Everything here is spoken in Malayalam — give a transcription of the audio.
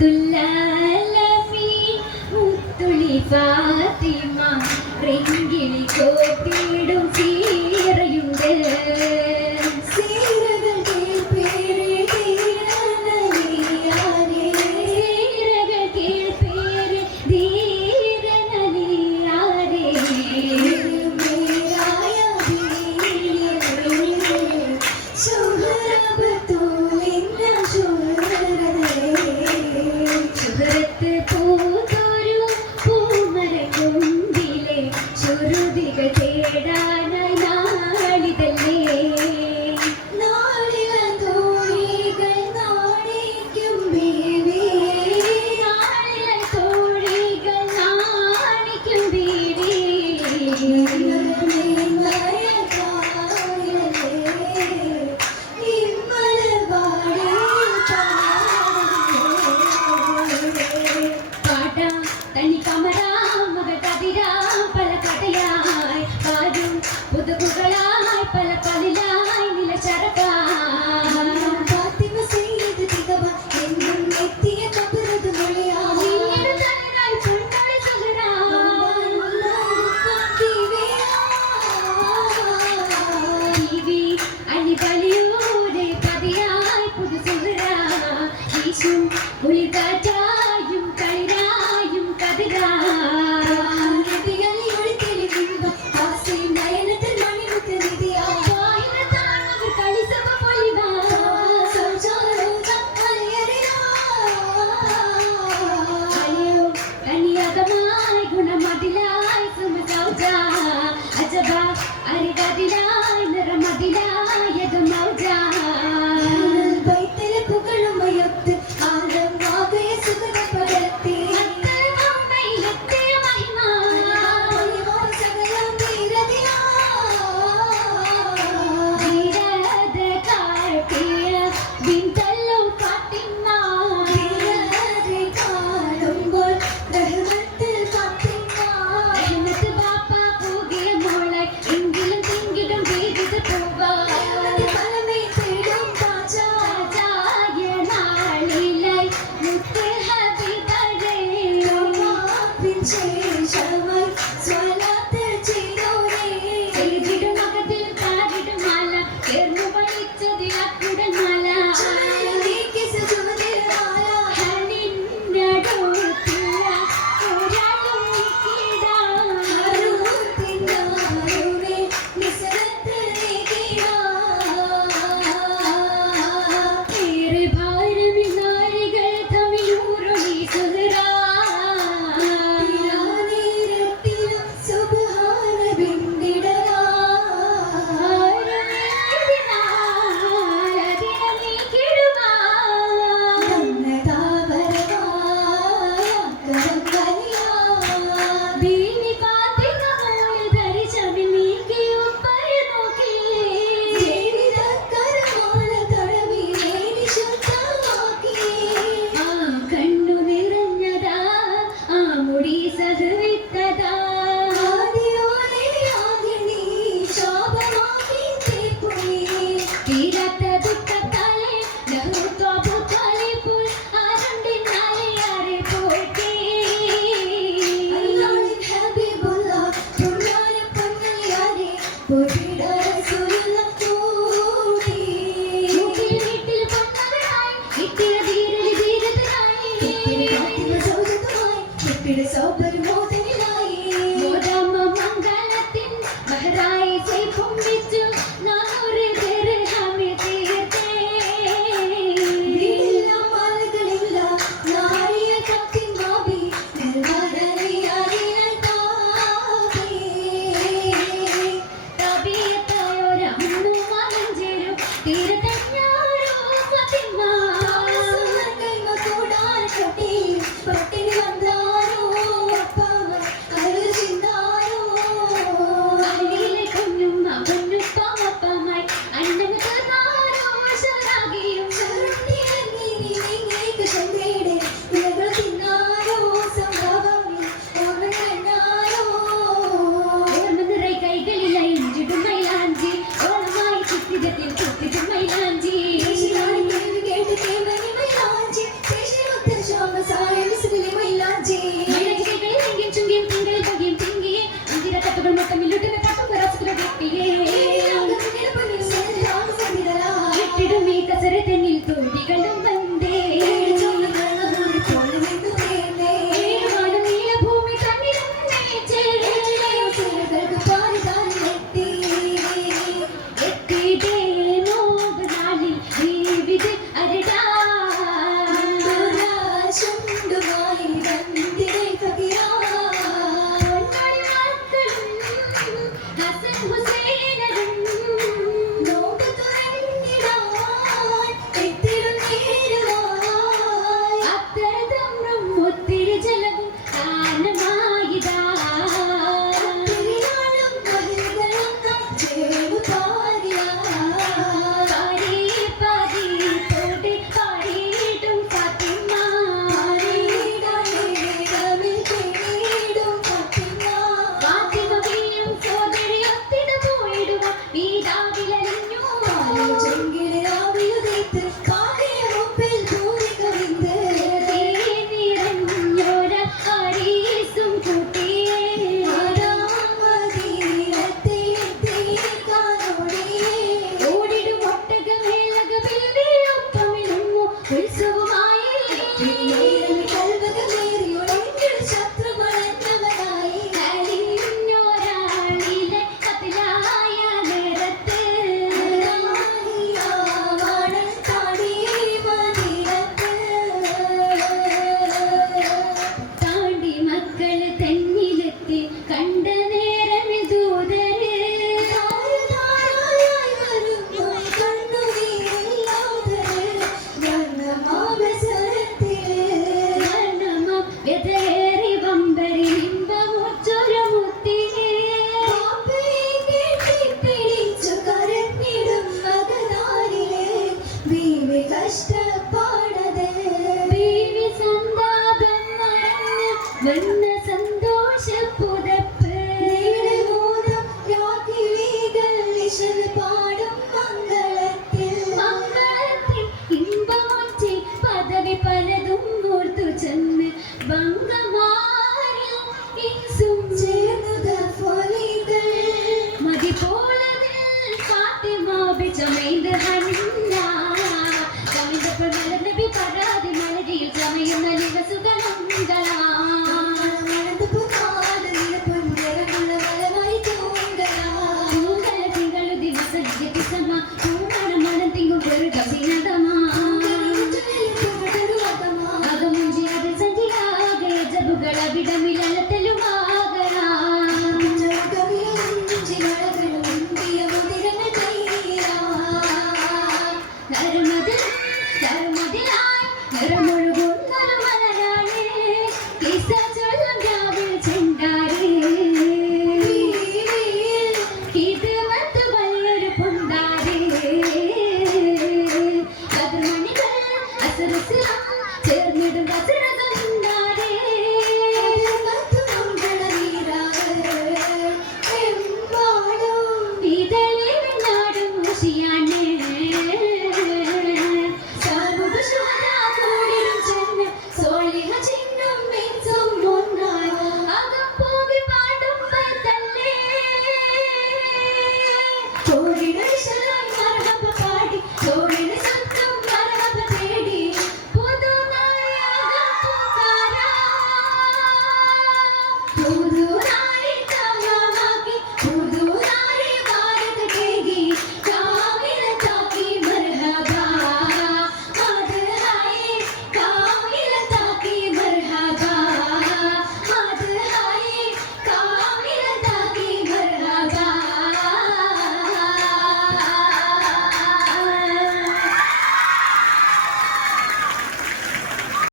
റഹ്മത്തുല്ലാലമീൻ മുത്തുളി ഫാത്തിമ റിങ്കിളി കോത്തിടും സീറയുണ്ട്. സീരകൾ 赶紧干吧！friends. ู่ไหม